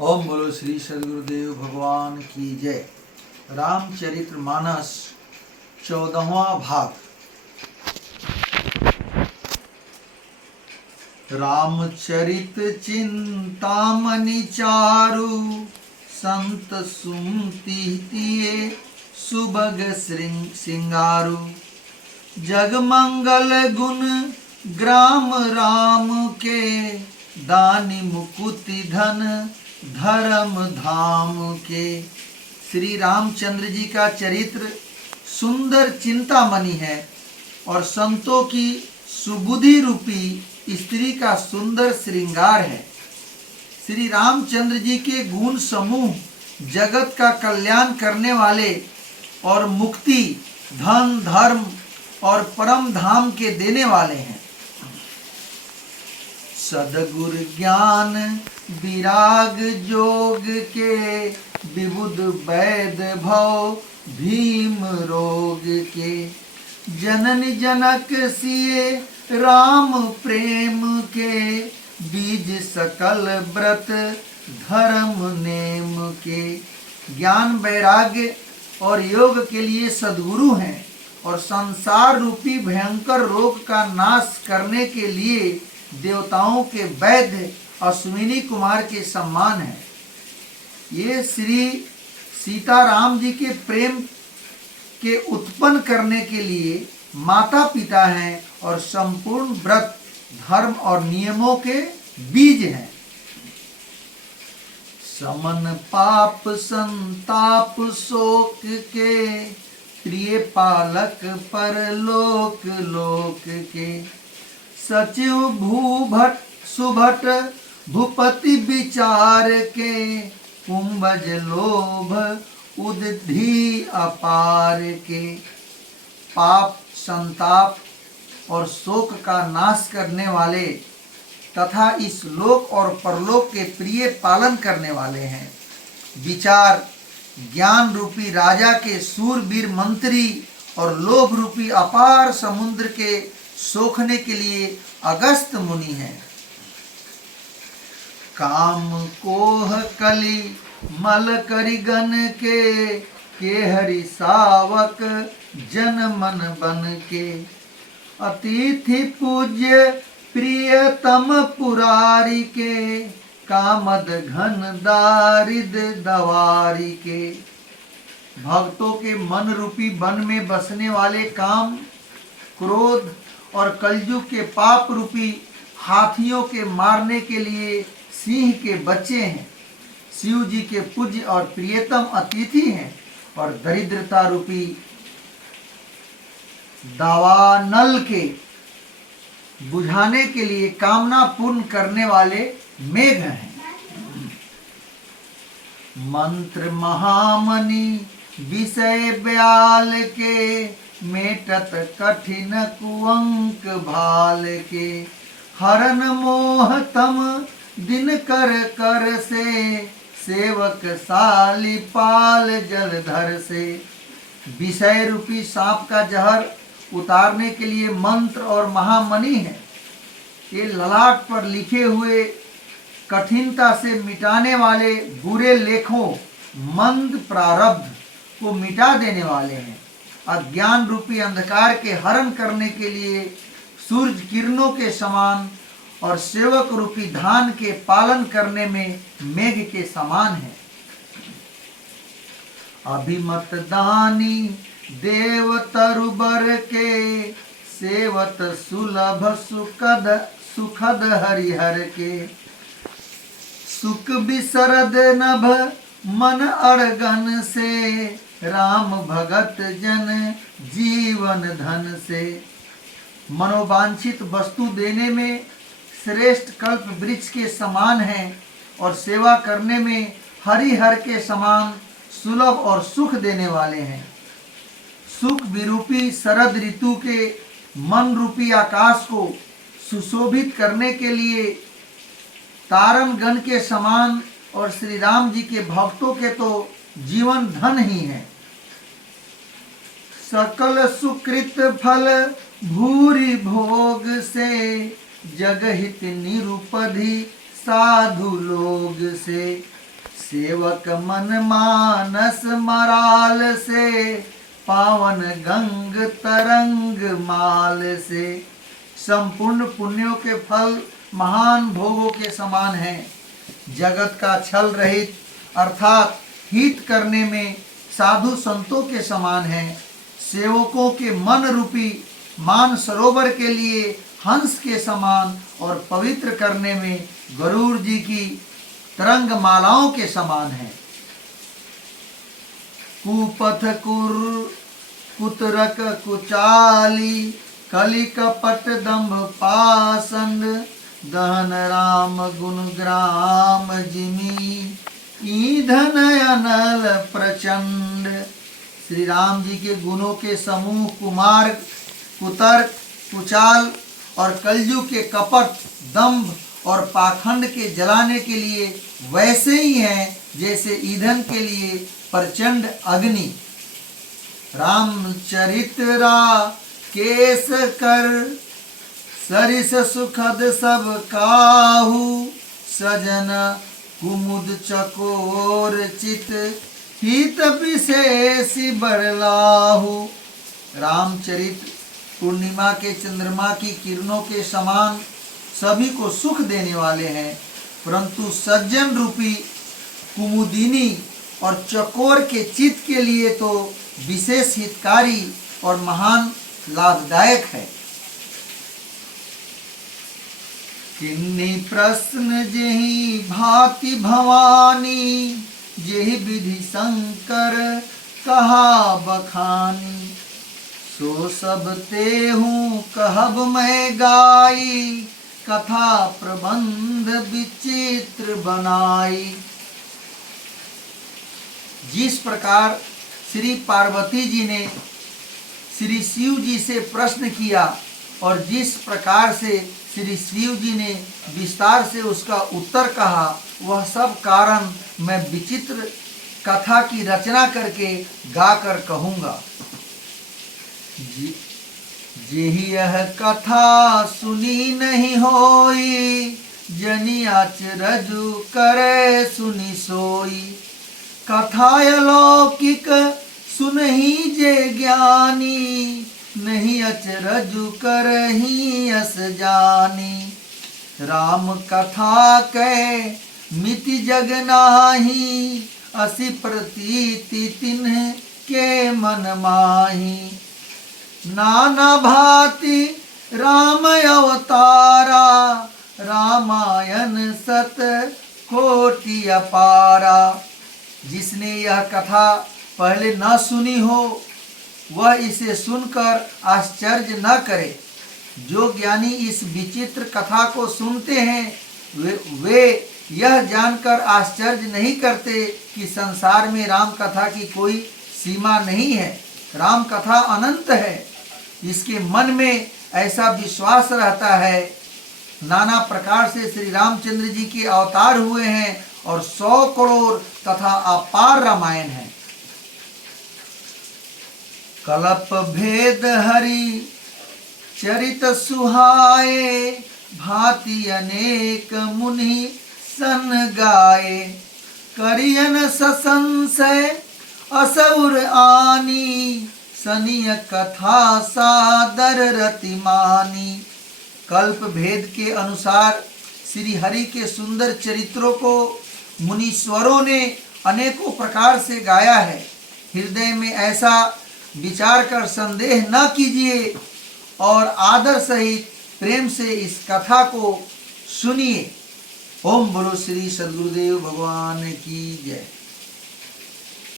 ओम बोलो श्री सदगुरुदेव भगवान की जय। रामचरितमानस 14वां भाग। रामचरित चिंतामणि चारु, संत सुमति तिये सुभग सिंगारु। जगमंगल गुण ग्राम राम के, दानी मुकुति धन धर्म धाम के। श्री रामचंद्र जी का चरित्र सुंदर चिंतामणि है और संतों की सुबुद्धि रूपी स्त्री का सुंदर श्रृंगार है। श्री रामचंद्र जी के गुण समूह जगत का कल्याण करने वाले और मुक्ति धन धर्म और परम धाम के देने वाले हैं। सदगुरु ज्ञान विराग जोग के, विबुध वैद भव भीम रोग के। जनन जनक सिए राम प्रेम के, बीज सकल व्रत धर्म नेम के। ज्ञान वैराग्य और योग के लिए सद्गुरु हैं और संसार रूपी भयंकर रोग का नाश करने के लिए देवताओं के वैद्य अश्विनी कुमार के सम्मान है। ये श्री सीताराम जी के प्रेम के उत्पन्न करने के लिए माता पिता हैं और संपूर्ण व्रत धर्म और नियमों के बीज हैं। समन पाप संताप शोक के, प्रिय पालक परलोक लोक के। सचिव भूभट सुभट भूपति विचार के, कुंभज लोभ उद्धि अपार के। पाप संताप और शोक का नाश करने वाले तथा इस लोक और परलोक के प्रिय पालन करने वाले हैं। विचार ज्ञान रूपी राजा के सूरवीर मंत्री और लोभ रूपी अपार समुद्र के सोखने के लिए अगस्त मुनि हैं। काम कोह कली मल करिगन के हरि सावक जन मन बन के। अतिथि पूज्य प्रियतम पुरारी के, कामद घन दारिद दवारी के। भक्तों के मन रूपी वन में बसने वाले काम क्रोध और कलयुग के पाप रूपी हाथियों के मारने के लिए सिंह के बच्चे हैं। शिव जी के पूज्य और प्रियतम अतिथि हैं और दरिद्रता रूपी दावानल के बुझाने के लिए कामना पूर्ण करने वाले मेघ हैं। मंत्र महामणि विषय ब्याल के, मेटत कठिन कुअंक भाल के। हरन मोह तम दिन कर कर से, सेवक साली पाल जलधर से। विषय रूपी सांप का जहर उतारने के लिए मंत्र और महामणि है। ये ललाट पर लिखे हुए कठिनता से मिटाने वाले बुरे लेखों मंद प्रारब्ध को मिटा देने वाले हैं। अज्ञान रूपी अंधकार के हरण करने के लिए सूर्य किरणों के समान और सेवक रूपी धान के पालन करने में मेघ के समान है। अभिमत दानी देव तरुबर के, सेवत सुलभ सुखद हरिहर के। सुख बिसरद नभ मन अड़गन से, राम भगत जन जीवन धन से। मनोवांछित वस्तु देने में श्रेष्ठ कल्प वृक्ष के समान है और सेवा करने में हरिहर के समान सुलभ और सुख देने वाले हैं। सुख विरूपी शरद ऋतु के मन रूपी आकाश को सुशोभित करने के लिए तारन गण के समान और श्री राम जी के भक्तों के तो जीवन धन ही है। सकल सुकृत फल भूरि भोग से, जगहित निरुपधि साधु लोग से। सेवक मन मानस मराल से, पावन गंग तरंग माल से। संपूर्ण पुण्यों के फल महान भोगों के समान हैं। जगत का छल रहित अर्थात हित करने में साधु संतों के समान हैं। सेवकों के मन रूपी मान सरोवर के लिए हंस के समान और पवित्र करने में गरुड़ जी की तरंग मालाओं के समान है। कुपथ कुर कुतरक कुचाली, कलि कपट दंभ पाषंड, दहन राम गुण ग्राम जिमी, ईंधन अनल प्रचंड। श्री राम जी के गुणों के समूह कुमार्ग, कुतर्क, कुचाल और कलयुग के कपट, दंभ और पाखंड के जलाने के लिए वैसे ही हैं जैसे ईंधन के लिए प्रचंड अग्नि। रामचरित्रा केस कर, सरिस सुखद सब काहू, सजन कुमुद चकोर चित, हित विशेष बरलाहू। रामचरित पूर्णिमा के चंद्रमा की किरणों के समान सभी को सुख देने वाले हैं, परंतु सज्जन रूपी कुमुदिनी और चकोर के चित्त के लिए तो विशेष हितकारी और महान लाभदायक है। किन्नी प्रश्न जेहि भांति भवानी, जेहि विधि शंकर कहा बखानी, सो सब तेहूँ कहब मैं गाई, कथा प्रबंध विचित्र बनाई। जिस प्रकार श्री पार्वती जी ने श्री शिव जी से प्रश्न किया और जिस प्रकार से श्री शिव जी ने विस्तार से उसका उत्तर कहा, वह सब कारण मैं विचित्र कथा की रचना करके गाकर कहूँगा। जेहि यह कथा सुनी नहीं होई, जनि अचरजु करे सुनी सोई। कथा अलौकिक सुनहि जे ज्ञानी, नहीं अचरजु करहि अस जानी। राम कथा कै मिति जग नाही, असि प्रतीति तिन्ह के मन माही। नाना भांति राम अवतारा, रामायण सत कोटि अपारा। जिसने यह कथा पहले न सुनी हो वह इसे सुनकर आश्चर्य न करे। जो ज्ञानी इस विचित्र कथा को सुनते हैं वे यह जानकर आश्चर्य नहीं करते कि संसार में राम कथा की कोई सीमा नहीं है। राम कथा अनंत है, इसके मन में ऐसा विश्वास रहता है। नाना प्रकार से श्री रामचंद्र जी के अवतार हुए हैं और 100 करोड़ तथा अपार रामायण है। कल्प भेद हरि चरित सुहाए, भांति अनेक मुनि सन गाए। करियन ससंशय असुर आनी, सनिय कथा सादर रतिमानी। कल्प भेद के अनुसार श्री हरि के सुंदर चरित्रों को मुनीश्वरों ने अनेकों प्रकार से गाया है। हृदय में ऐसा विचार कर संदेह न कीजिए और आदर सहित प्रेम से इस कथा को सुनिए। ओम बोलो श्री सद्गुरुदेव भगवान की जय।